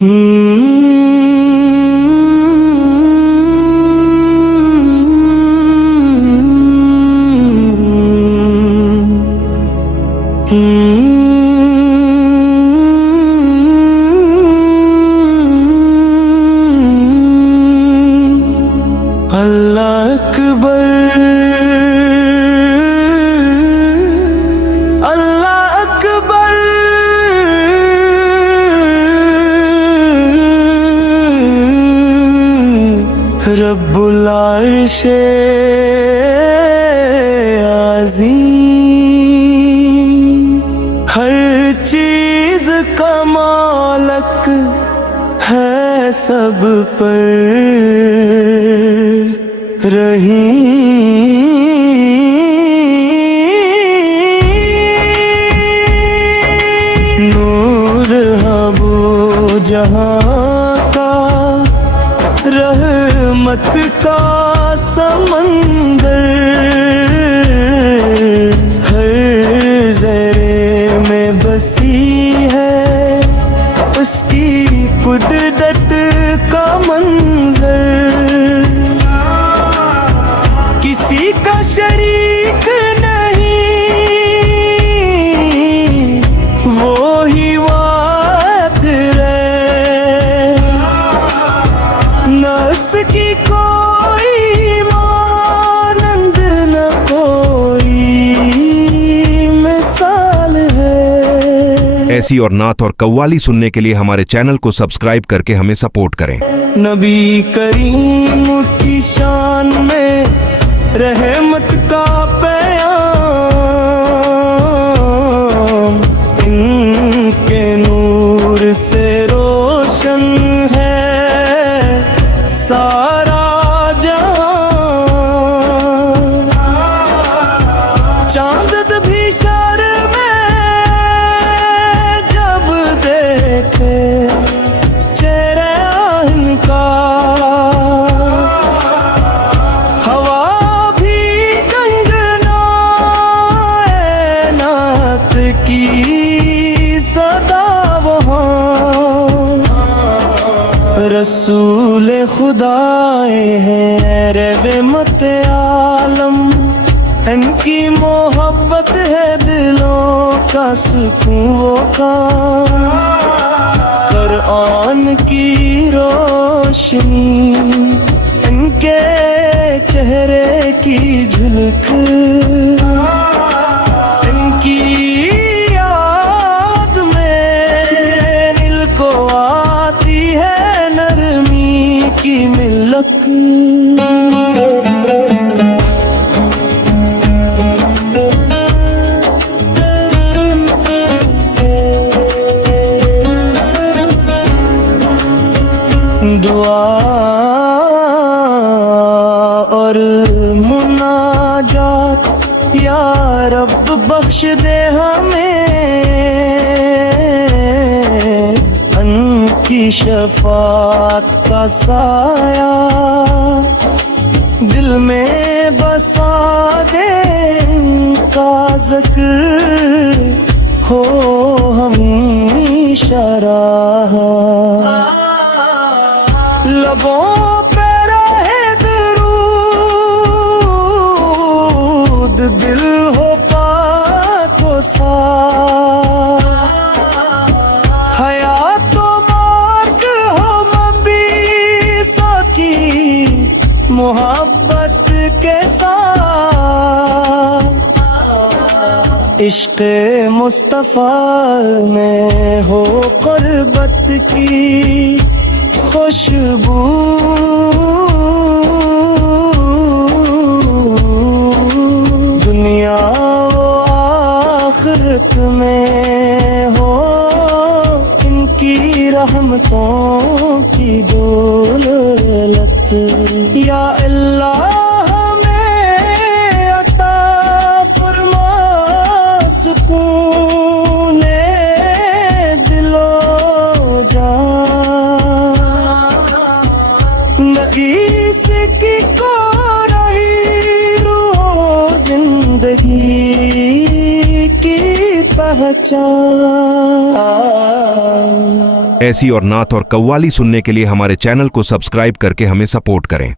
अल्लाह अकबर, अल्लाह अकबर, रब्बुल अर्शे अज़ीम। हर चीज का मालिक है सब पर रहीम। नूर हबू जहां का, रहमत का समंदर, हर ज़रे में बसी है उसकी कुदरत का मंजर। किसी का शरीक नहीं, वो ही वात रहे, न उसकी कोई मानंद न कोई मिसाल है। ऐसी और नात और कव्वाली सुनने के लिए हमारे चैनल को सब्सक्राइब करके हमें सपोर्ट करें। नबी करीम की शान में रहमत का पैगाम, इनके नूर से रोशन है सारा जहां। चांद भी शर्मे जब देखे चेहरे इनका, हवा भी गंगनाए नात की सदा वहाँ। रसूल खुदाए हैं रहमत आलम, इनकी मोहब्बत है दिलों का सुकून वो का। कुरान की रोशनी, इनके चेहरे की झलक, इनकी याद में दिल को आती है नरमी की मिलक। दुआ और मुनाजात, या रब बख्श दे हमें उनकी शफात का साया, दिल में बसा दे उनका ज़िक्र हो हमेशा रहा। लबों पे रहे दरूद, दिल हो पाक हो साफ, हयात तो मार्ग हो मबीसा की मोहब्बत के साथ। इश्क़ मुस्तफ़ा में हो क़ुर्बत की खुशबू, दुनिया आखिरत में हो इनकी रहमतों की दौलत। या अल्लाह हमें अता फरमा सुकून दिलो जान, इसकी को रही रूह जिंदगी की पहचान। ऐसी और नात और कव्वाली सुनने के लिए हमारे चैनल को सब्सक्राइब करके हमें सपोर्ट करें।